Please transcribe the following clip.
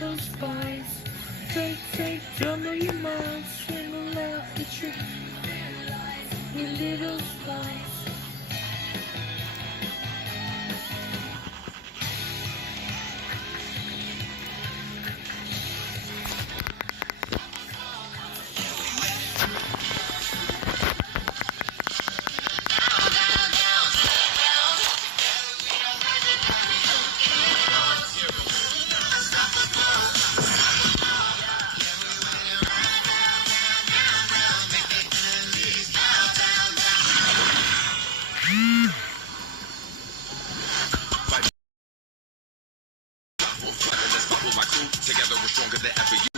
little spice. Take, take, jumble your mind, swing around the tree. You little spice. Together we're stronger than ever.